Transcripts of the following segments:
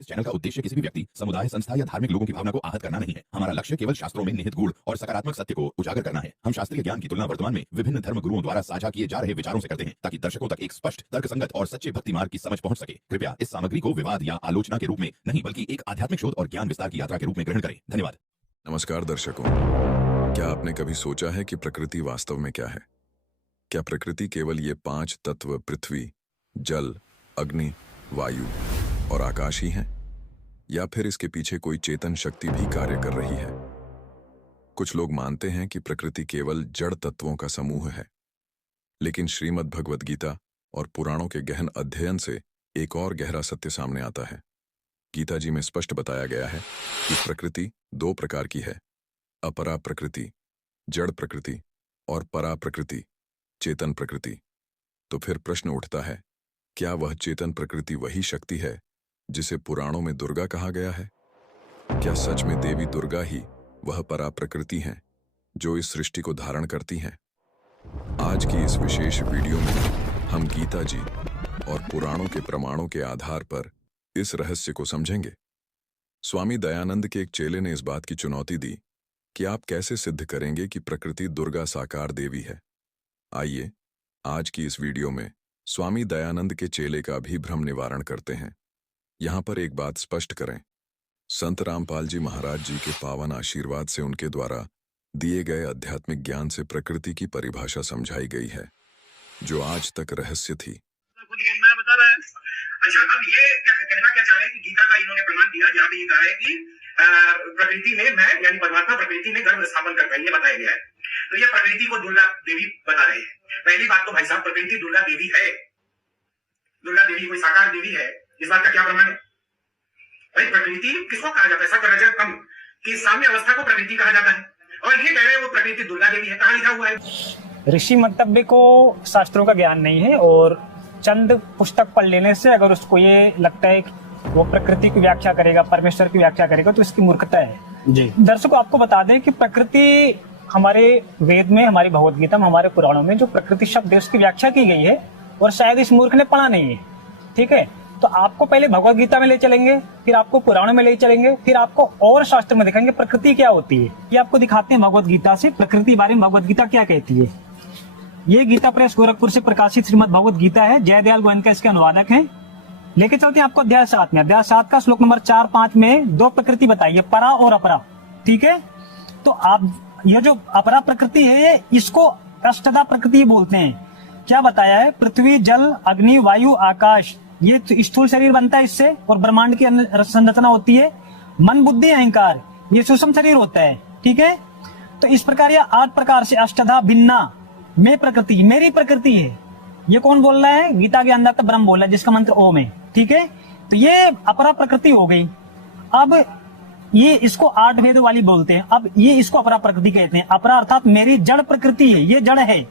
इस चैनल का उद्देश्य किसी भी व्यक्ति, समुदाय, संस्था या धार्मिक लोगों की भावना को आहत करना नहीं है। हमारा लक्ष्य केवल शास्त्रों में निहित गूढ़ और सकारात्मक सत्य को उजागर करना है। हम शास्त्रीय ज्ञान की तुलना वर्तमान में विभिन्न धर्म गुरुओं द्वारा साझा किए जा रहे विचारों से करते हैं, ताकि दर्शकों तक एक स्पष्ट, तर्कसंगत और सच्चे भक्ति मार्ग की समझ पहुंच सके। कृपया इस सामग्री को विवाद या आलोचना के रूप में नहीं, बल्कि एक आध्यात्मिक शोध और ज्ञान विस्तार की यात्रा के रूप में ग्रहण करें। धन्यवाद। नमस्कार दर्शकों, क्या आपने कभी सोचा है कि प्रकृति वास्तव में क्या है? क्या प्रकृति केवल ये 5 तत्व पृथ्वी, जल, अग्नि, वायु और आकाश ही हैं? या फिर इसके पीछे कोई चेतन शक्ति भी कार्य कर रही है? कुछ लोग मानते हैं कि प्रकृति केवल जड़ तत्वों का समूह है, लेकिन श्रीमद् भगवद गीता और पुराणों के गहन अध्ययन से एक और गहरा सत्य सामने आता है। गीता जी में स्पष्ट बताया गया है कि प्रकृति 2 प्रकार की है, अपरा प्रकृति, जड़ प्रकृति, और परा प्रकृति, चेतन प्रकृति। तो फिर प्रश्न उठता है, क्या वह चेतन प्रकृति वही शक्ति है जिसे पुराणों में दुर्गा कहा गया है? क्या सच में देवी दुर्गा ही वह परा प्रकृति हैं जो इस सृष्टि को धारण करती हैं? आज की इस विशेष वीडियो में हम गीता जी और पुराणों के प्रमाणों के आधार पर इस रहस्य को समझेंगे। स्वामी दयानंद के एक चेले ने इस बात की चुनौती दी कि आप कैसे सिद्ध करेंगे कि प्रकृति दुर्गा साकार देवी है। आइए आज की इस वीडियो में स्वामी दयानंद के चेले का भी भ्रम निवारण करते हैं। यहां पर एक बात स्पष्ट करें, संत रामपाल जी महाराज जी के पावन आशीर्वाद से उनके द्वारा दिए गए आध्यात्मिक ज्ञान से प्रकृति की परिभाषा समझाई गई है, जो आज तक रहस्य थी। मैं बता रहा है। अच्छा, अब ये कहना क्या चाह रहे हैं कि गीता का इन्होंने प्रमाण दिया जहां पे ये कहा है कि प्रकृति में मैं यानी परमात्मा प्रकृति में गर्भ स्थापन करता है, ये बताया गया है। तो ये प्रकृति को दुर्गा देवी बता रहे हैं। पहली बात तो भाई साहब, प्रकृति दुर्गा देवी है। दुर्गा देवी कोई साकार देवी है, इस बात का क्या प्रमाण है? भाई प्रकृति किसको कहा जाता है? सत्य रजत तम की साम्य अवस्था को प्रकृति कहा जाता है, और ये कह रहे हैं वो प्रकृति दुर्गा देवी है। कहाँ लिखा हुआ है? ऋषि मंतव्य को शास्त्रों का ज्ञान नहीं है, और चंद पुस्तक पढ़ लेने से अगर उसको ये लगता है कि वो प्रकृति की व्याख्या करेगा, परमेश्वर की व्याख्या करेगा, तो इसकी मूर्खता है जी। दर्शकों, आपको बता दें कि प्रकृति हमारे वेद में, हमारी भगवत गीता में, हमारे पुराणों में जो प्रकृति शब्द है उसकी व्याख्या की गई है, और शायद इस मूर्ख ने पढ़ा नहीं है। ठीक है, तो आपको पहले भगवत गीता में ले चलेंगे, फिर आपको पुराणों में ले चलेंगे, फिर आपको और शास्त्र में दिखाएंगे प्रकृति क्या होती है। ये आपको दिखाते हैं भगवत गीता से प्रकृति बारे में भगवत गीता क्या कहती है। ये गीता प्रेस गोरखपुर से प्रकाशित श्रीमद् भगवत गीता है। जयदयाल गोयनका इसके अनुवादक हैं। लेके चलते हैं आपको अध्याय 7 में। अध्याय 7 का श्लोक नंबर 4-5 में 2 प्रकृति बताई है, परा और अपरा। ठीक है, तो आप ये जो अपरा प्रकृति है इसको अष्टधा प्रकृति बोलते हैं। क्या बताया है? पृथ्वी, जल, अग्नि, वायु, आकाश, ये स्थूल शरीर बनता है इससे, और ब्रह्मांड की संरचना होती है। मन, बुद्धि, अहंकार, ये सूक्ष्म शरीर होता है। ठीक है, तो इस प्रकार ये 8 प्रकार से अष्टधा भिन्ना में प्रकृति, मेरी प्रकृति है। ये कौन बोल रहा है? गीता के अंदर तो ब्रह्म बोल रहा है, जिसका मंत्र ओम है। ठीक है, तो ये अपरा प्रकृति हो गई। अब ये इसको 8 भेद वाली बोलते हैं। अब ये इसको अपरा प्रकृति कहते हैं। अपरा अर्थात मेरी जड़ प्रकृति है, ये जड़ है।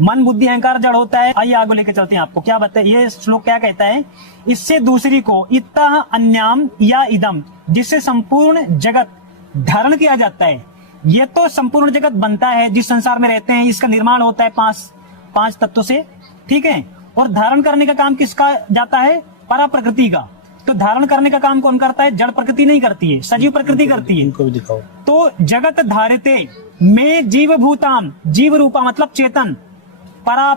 मन, बुद्धि, अहंकार जड़ होता है। आइए आगे लेके चलते हैं आपको। क्या बताए ये श्लोक? क्या कहता है? इससे दूसरी को इत्तः अन्याम या इदम, जिससे संपूर्ण जगत धारण किया जाता है। ये तो संपूर्ण जगत बनता है, जिस संसार में रहते हैं, इसका निर्माण होता है 5 तत्वों से। ठीक है, और धारण करने का काम किसका जाता है? परा प्रकृति का। तो धारण करने का काम कौन करता है? जड़ प्रकृति नहीं करती है, सजीव प्रकृति करती है। इनको दिखाओ। तो जगत धारिते में जीव भूताम, जीव रूपा मतलब चेतन, परा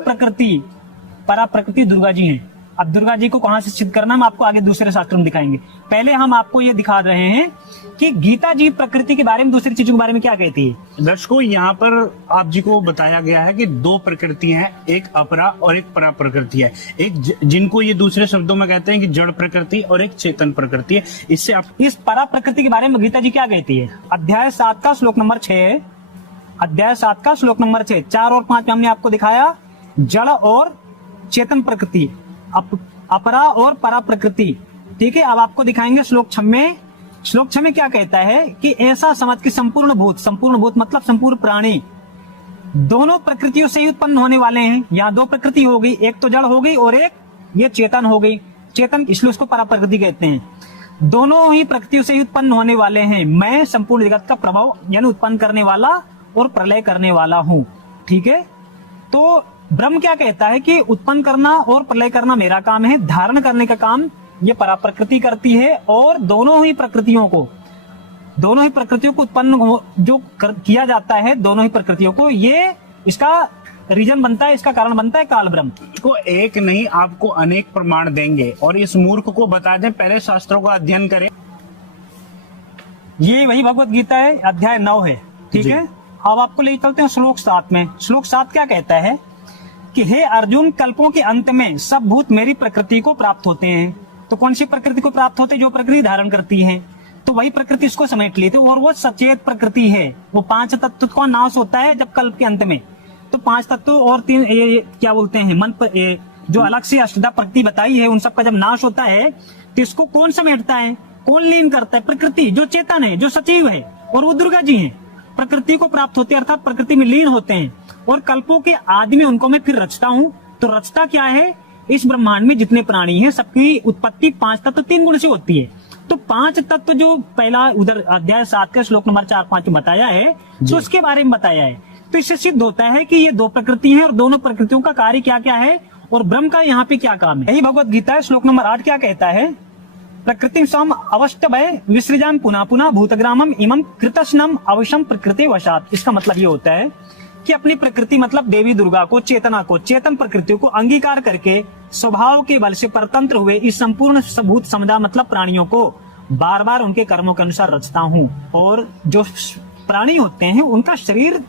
प्रकृति दुर्गा जी हैं। अब दुर्गा जी को कहां से सिद्ध करना हम आपको आगे दूसरे शास्त्रों में दिखाएंगे। पहले हम आपको ये दिखा रहे हैं कि गीता जी प्रकृति के बारे में, दूसरी चीजों के बारे में क्या कहती है। दर्शकों, यहाँ पर आप जी को बताया गया है कि 2 प्रकृति हैं, एक अपरा और एक परा प्रकृति है। एक जिनको ये दूसरे शब्दों में कहते हैं कि जड़ प्रकृति, और एक चेतन प्रकृति है। इससे आप इस परा प्रकृति के बारे में गीता जी क्या कहती है? अध्याय 7 का श्लोक नंबर 6, अध्याय 7 का श्लोक नंबर 6, 4 और 5 में हमने आपको दिखाया जड़ और चेतन प्रकृति, अपरा और परा प्रकृति। ठीक है, अब आपको दिखाएंगे श्लोक 6 में। श्लोक 6 में क्या कहता है कि ऐसा समझ कि संपूर्ण भूत मतलब संपूर्ण प्राणी दोनों प्रकृतियों से ही उत्पन्न होने वाले हैं। यहाँ 2 प्रकृति हो गई, एक तो जड़ हो गई और एक ये चेतन हो गई। चेतन इसलिए उसको परा प्रकृति कहते हैं। दोनों ही प्रकृतियों से ही उत्पन्न होने वाले हैं। मैं संपूर्ण जगत का प्रभाव यानी उत्पन्न करने वाला और प्रलय करने वाला हूँ। ठीक है, तो ब्रह्म क्या कहता है कि उत्पन्न करना और प्रलय करना मेरा काम है, धारण करने का काम ये पराप्रकृति करती है, और दोनों ही प्रकृतियों को उत्पन्न किया जाता है, दोनों ही प्रकृतियों को, ये इसका रीजन बनता है, इसका कारण बनता है काल ब्रह्म। को एक नहीं आपको अनेक प्रमाण देंगे और इस मूर्ख को बता दें पहले शास्त्रों का अध्ययन करें। ये वही भगवत गीता है, अध्याय 9 है, ठीक है। अब आपको ले चलते हैं श्लोक 7 में। श्लोक 7 क्या कहता है कि हे अर्जुन, कल्पों के अंत में सब भूत मेरी प्रकृति को प्राप्त होते हैं। तो कौन सी प्रकृति को प्राप्त होते हैं? जो प्रकृति धारण करती है, तो वही प्रकृति इसको समेट लेते, और वो सचेत प्रकृति है। वो 5 तत्व का नाश होता है जब कल्प के अंत में, तो 5 तत्व और 3 क्या बोलते हैं मन पर, जो अलग से अष्टधा प्रकृति बताई है, उन सब का जब नाश होता है तो इसको कौन समेटता है, कौन लीन करता है? प्रकृति, जो चेतन है, जो सचिव है, और वो दुर्गा जी हैं। प्रकृति को प्राप्त होते हैं, अर्थात प्रकृति में लीन होते हैं, और कल्पों के आदि में उनको मैं फिर रचता हूँ। तो रचता क्या है? इस ब्रह्मांड में जितने प्राणी हैं सबकी उत्पत्ति 5 तत्व 3 गुण से होती है। तो 5 तत्व जो पहला उधर अध्याय 7 के श्लोक नंबर 4-5 में बताया है, तो उसके बारे में बताया है। तो इससे सिद्ध होता है कि ये 2 प्रकृति है, और दोनों प्रकृतियों का कार्य क्या क्या है, और ब्रह्म का यहाँ पे क्या काम है। यही भगवत गीता है। श्लोक नंबर 8 क्या कहता है? प्रकृति सम अवष्टभय विसृजाम पुनः पुनः भूतग्रामम इमं कृतस्नम अवश्यम प्रकृति वशात। इसका मतलब ये होता है कि अपनी प्रकृति मतलब देवी दुर्गा को, चेतना को, चेतन प्रकृतियों को अंगीकार करके स्वभाव के बल से परतंत्र हुए इस संपूर्ण भूत समुदाय मतलब प्राणियों को बार बार उनके कर्मों के अनुसार रचता हूँ। और जो प्राणी होते हैं उनका शरीर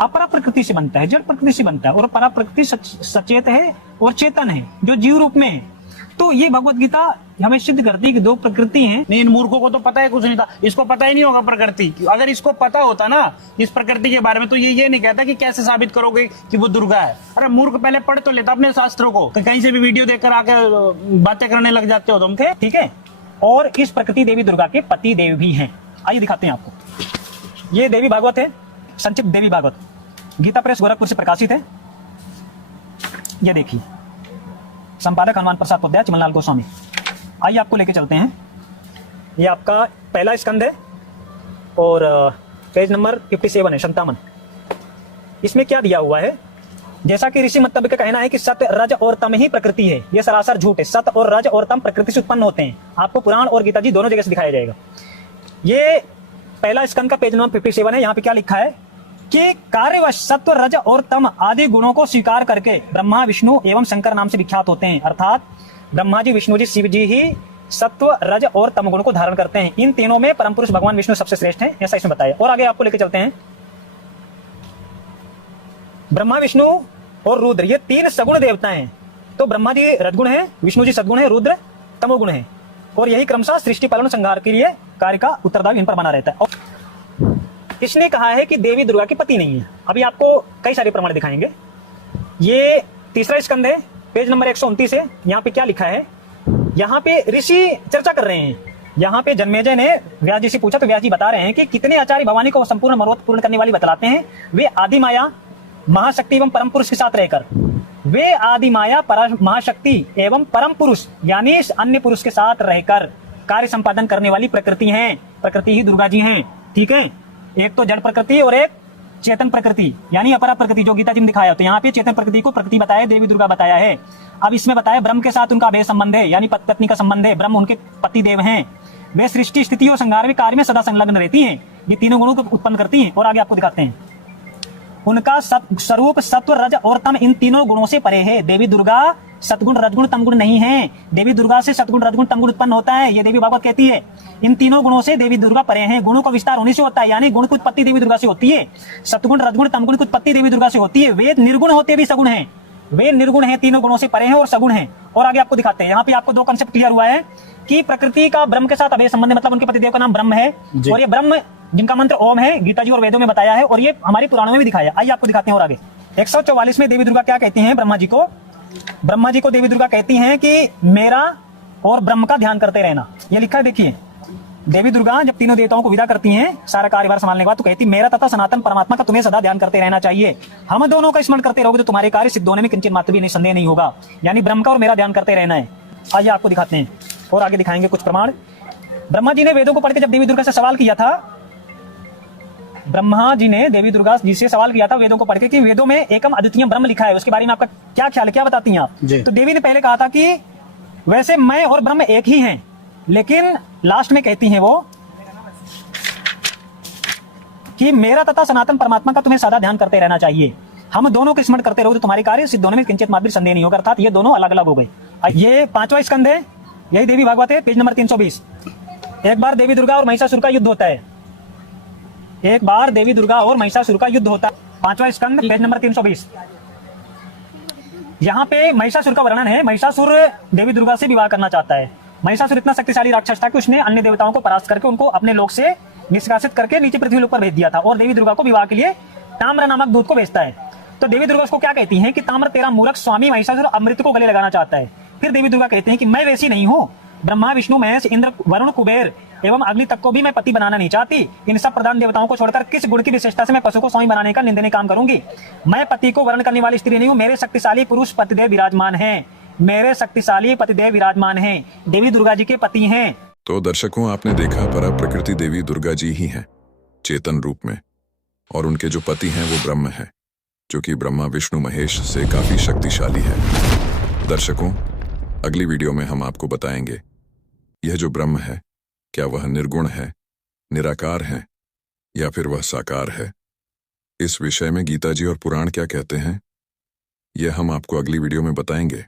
अपरा प्रकृति से बनता है, जड़ प्रकृति से बनता है, और परा प्रकृति सचेत है और चेतन है, जो जीव रूप में है। तो ये भगवत गीता हमें सिद्ध करती है कि 2 प्रकृति हैं। नहीं, इन मूर्खों को तो पता है कुछ नहीं था, इसको पता ही नहीं होगा प्रकृति। अगर इसको पता होता ना इस प्रकृति के बारे में, तो ये नहीं कहता कि कैसे साबित करोगे कि वो दुर्गा है। अरे मूर्ख, पहले पढ़ तो लेता अपने शास्त्रों को, कहीं से भी वीडियो देखकर आके बातें करने लग जाते हो तुम। ठीक है। और इस प्रकृति देवी दुर्गा के पति देव भी हैं। आइए दिखाते हैं आपको। ये देवी भागवत है, संक्षिप्त देवी भागवत, गीता प्रेस गोरखपुर से प्रकाशित है। ये देखिए, संपादक हनुमान प्रसाद पोद्दार, चिमनलाल गोस्वामी। आइए आपको लेके चलते हैं। ये आपका पहला स्कंद है, और पेज नंबर 57 है, 57। इसमें क्या दिया हुआ है? जैसा कि ऋषि मतव्य का कहना है कि सत्य, रज और तम ही प्रकृति है। यह सरासर झूठ है। सत्य और रज और तम प्रकृति से उत्पन्न होते हैं। आपको पुराण और गीता जी दोनों जगह से दिखाया जाएगा। ये पहला स्कंद का पेज नंबर 57 है। यहाँ पे क्या लिखा है कि कार्यवश सत्व, रज और तम आदि गुणों को स्वीकार करके ब्रह्मा, विष्णु एवं शंकर नाम से विख्यात होते हैं। अर्थात ब्रह्मा जी, विष्णु जी, शिव जी ही सत्व, रज और तम गुण को धारण करते हैं। इन तीनों में परम पुरुष भगवान विष्णु सबसे श्रेष्ठ हैं, ऐसा इसमें बताया। और आगे आपको लेकर चलते हैं। ब्रह्मा, विष्णु और रुद्र ये 3 सगुण देवता हैं। तो ब्रह्मा जी रजगुण है, विष्णु जी सद्गुण है, रुद्र तमोगुण है। और यही क्रमशः सृष्टि पालन संहार के लिए कार्य का उत्तरदायी इन पर बना रहता है। और इसने कहा है कि देवी दुर्गा की पति नहीं है। अभी आपको कई सारे प्रमाण दिखाएंगे। ये तीसरा स्कंद है, पेज नंबर 129 है। यहाँ पे क्या लिखा है? यहाँ पे ऋषि चर्चा कर रहे हैं। यहाँ पे जन्मेजय ने व्यास जी से पूछा, तो व्यास जी बता रहे हैं कि कितने आचार्य भवानी को संपूर्ण मनोरथ पूर्ण करने वाली बतलाते हैं। वे आदि माया, महाशक्ति एवं परम पुरुष के साथ रहकर, वे आदि माया, महाशक्ति एवं परम पुरुष यानी अन्य पुरुष के साथ रहकर कार्य संपादन करने वाली प्रकृति हैं। प्रकृति ही दुर्गा जी हैं। ठीक है। एक तो जड़ प्रकृति और एक चेतन प्रकृति यानी अपरा प्रकृति, जो गीता जी में दिखाया। तो यहाँ पे चेतन प्रकृति को प्रकृति बताया, देवी दुर्गा बताया है। अब इसमें बताया ब्रह्म के साथ उनका अभेद संबंध है, यानी पति पत्नी का संबंध है। ब्रह्म उनके पति देव हैं। वे सृष्टि, स्थिति और संहार के कार्य में सदा संलग्न रहती हैं। ये तीनों गुणों को उत्पन्न करती हैं। और आगे आपको दिखाते हैं। उनका स्वरूप सत्व, रज और तम इन तीनों गुणों से परे है। देवी दुर्गा सतगुण, रजगुण, तमगुण नहीं है। देवी दुर्गा से सतगुण, रजगुण, तमगुण उत्पन्न होता है। ये देवी भागवत कहती है। इन तीनों गुणों से देवी दुर्गा परे हैं। गुणों का विस्तार होने से होता है, यानी गुण की उत्पत्ति देवी दुर्गा से होती है। सतगुण, रजगुण, तमगुण की उत्पत्ति देवी दुर्गा से होती है। वे निर्गुण होते भी सगुण हैं। वे निर्गुण हैं, तीनों गुणों से परे हैं और सगुण हैं। और आगे आपको दिखाते हैं। यहाँ पे आपको 2 कंसेप्ट क्लियर हुआ है कि प्रकृति का ब्रह्म के साथ अभेद संबंध, मतलब उनके पतिदेव का नाम ब्रह्म है, और ये ब्रह्म जिनका मंत्र ओम है, गीता जी और वेदों में बताया है, और ये हमारी पुराणों में भी दिखाया। आइए आपको दिखाते हैं। और आगे 144 में देवी दुर्गा क्या कहती हैं ब्रह्मा जी को? ब्रह्मा जी को देवी दुर्गा कहती हैं कि मेरा और ब्रह्म का ध्यान करते रहना। ये लिखा है, देखिए। देवी दुर्गा जब तीनों देवताओं को विदा करती हैं सारा कार्यभार संभालने के बाद, तो कहती मेरा तथा सनातन परमात्मा का तुम्हें सदा ध्यान करते रहना चाहिए। हम दोनों का स्मरण करते रहोगे तो तुम्हारे कार्य सिद्ध होने में किंचित मात्र भी संदेह नहीं होगा। यानी ब्रह्म का और मेरा ध्यान करते रहना है। आइए आपको दिखाते हैं और आगे दिखाएंगे कुछ प्रमाण। ब्रह्मा जी ने वेदों को पढ़ के जब देवी दुर्गा से सवाल किया था, ब्रह्मा जी ने देवी दुर्गा जी से सवाल किया था वेदों को पढ़ के कि वेदों में एकम अद्वितीय ब्रह्म लिखा है, उसके बारे में आपका क्या ख्याल है, क्या बताती हैं आप? तो देवी ने पहले कहा था कि वैसे मैं और ब्रह्म एक ही हैं, लेकिन लास्ट में कहती हैं वो कि मेरा तथा सनातन परमात्मा का तुम्हें सदा ध्यान करते रहना चाहिए। हम दोनों को स्मरण करते रहो तो तुम्हारी कार्य सिद्ध होने में किंचित मात्र भी संदेह नहीं होगा। अर्थात ये दोनों अलग अलग हो गए। ये 5वां स्कंद है, यही देवी भागवत है, पेज नंबर 320। एक बार देवी दुर्गा और महिषासुर का युद्ध होता है। एक बार देवी दुर्गा और महिषासुर का युद्ध होता है। 5वां स्कंद, पेज नंबर 320। यहाँ पे महिषासुर का वर्णन है। महिषासुर देवी दुर्गा से विवाह करना चाहता है। महिषासुर इतना शक्तिशाली राक्षस था कि उसने अन्य देवताओं को परास्त करके उनको अपने लोक से निष्कासित करके नीचे पृथ्वी लोक पर भेज दिया था और देवी दुर्गा को विवाह के लिए ताम्र नामक दूत को भेजता है। तो देवी दुर्गा उसको क्या कहती हैं कि ताम्र तेरा मूर्ख स्वामी महिषासुर अमृत को गले लगाना चाहता है। फिर देवी दुर्गा कहते हैं कि मैं वैसी नहीं हूँ। ब्रह्मा, विष्णु, महेश, इंद्र, वरुण, कुबेर एवं अग्नि तक को भी मैं पति बनाना नहीं चाहती। इन सब प्रधान देवताओं को छोड़कर किस गुण की विशेषता से मैं पशु को स्वामी बनाने का निंदनीय काम करूंगी। मैं पति को वर्ण करने वाली स्त्री नहीं हूँ। मेरे शक्तिशाली पुरुष पतिदेव विराजमान हैं। मेरे शक्तिशाली पतिदेव विराजमान हैं। देवी दुर्गा जी के पति हैं। तो दर्शकों, आपने देखा पर प्रकृति देवी दुर्गा जी ही हैं चेतन रूप में, और उनके जो पति हैं वो ब्रह्म है, जो कि ब्रह्मा, विष्णु, महेश से काफी शक्तिशाली है। दर्शकों, अगली वीडियो में हम आपको बताएंगे यह जो ब्रह्म है, क्या वह निर्गुण है, निराकार है, या फिर वह साकार है। इस विषय में गीता जी और पुराण क्या कहते हैं, यह हम आपको अगली वीडियो में बताएंगे।